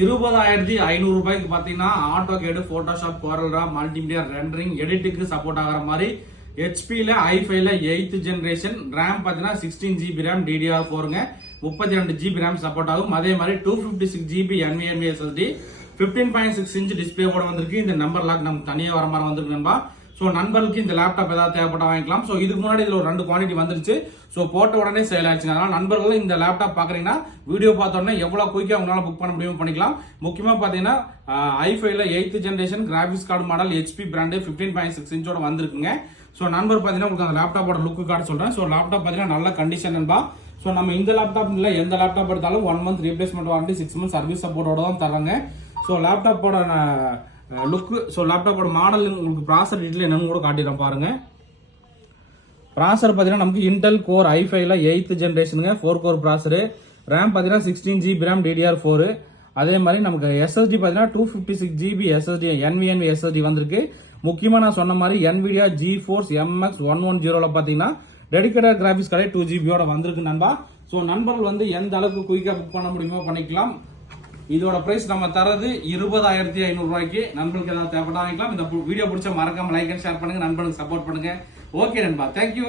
20,500 ரூபாய்க்கு பாத்தீங்கன்னா AutoCAD, Photoshop, CorelDRAW, multimedia, rendering, எடிட்டுக்கு சப்போர்ட் ஆகிற மாதிரி ஹெச்பில i5ல 8th ஜெனரேஷன் ரேம் பாத்தீங்கன்னா 16GB RAM DDR4ங்க 32GB RAM support ஆகும். அதே மாதிரி 256GB NVMe SSD 15.6 inch display கூட வந்திருக்கு. இந்த நம்பர் லாக் நமக்கு தனியா வர மாதிரி வந்திருக்கு நண்பா. ஸோ நண்பர்களுக்கு இந்த லேப்டாப் ஏதாவது தேவைப்பட்டா வாங்கிக்கலாம். ஸோ இதுக்கு முன்னாடி இதுல ஒரு 2 குவான்டிட்டி வந்துருச்சு. ஸோ போட்ட உடனே சேல் ஆயிடுச்சுங்க. அதனால நண்பர்கள் இந்த லேப்டாப் பாக்குறீங்கன்னா வீடியோ பார்த்த உடனே எவ்வளவு குயிக்கா உங்களால புக் பண்ண முடியும் பண்ணிக்கலாம். முக்கியமா பாத்தீங்கன்னா i5ல 8th generation graphics card model HP brand 15.6 இன்ச்சோட வந்திருக்குங்க. ஸோ நண்பர் பாத்தீங்கன்னா உங்களுக்கு அந்த லேப்டாப்போட லுக்கு கார்டு சொல்றேன். ஸோ லேப்டாப் பாத்தீங்கன்னா நல்ல கண்டிஷன் நண்பா. ஸோ நம்ம இந்த லேப்டாப் இல்ல எந்த லேப்டாப் எடுத்தாலும் 1 month replacement warranty 6 months service சப்போர்ட்டோட தான் தராங்க. ஸோ லேப்டாப்போட லுக்கு, ஸோ லேப்டாப்போட மாடல் உங்களுக்கு ப்ராசர் டீட்டெயில் என்னன்னு கூட காட்டிடுறேன் பாருங்க. ப்ராசர் பார்த்தீங்கன்னா நமக்கு இன்டெல் கோர் i5ல 8th ஜெனரேஷனுங்க 4 கோர் ப்ராசரு. ரேம் பார்த்தீங்கன்னா 16GB ரேம் DDR4. அதே மாதிரி நமக்கு SSD பார்த்தீங்கன்னா 256GB SSD NVMe SSD வந்திருக்கு. முக்கியமாக நான் சொன்ன மாதிரி NVIDIA GeForce MX 110ல பார்த்தீங்கன்னா டெடிகேட்டட் கிராபிக்ஸ் கார்டு 2GBயோட வந்திருக்கு நண்பா. ஸோ நண்பர்கள் வந்து எந்த அளவுக்கு குயிக்காக புக் பண்ண முடியுமோ பண்ணிக்கலாம். இதோட பிரைஸ் நம்ம தரது 20,500 ரூபாய்க்கு. நண்பர்களுக்கு ஏதாவது தேவைப்பட்டா வாங்கிக்கலாம். இந்த வீடியோ பிடிச்ச மறக்காம லைக் அண்ட் ஷேர் பண்ணுங்க, நண்பர்களுக்கு சப்போர்ட் பண்ணுங்க. ஓகே நண்பா, தேங்க்யூ.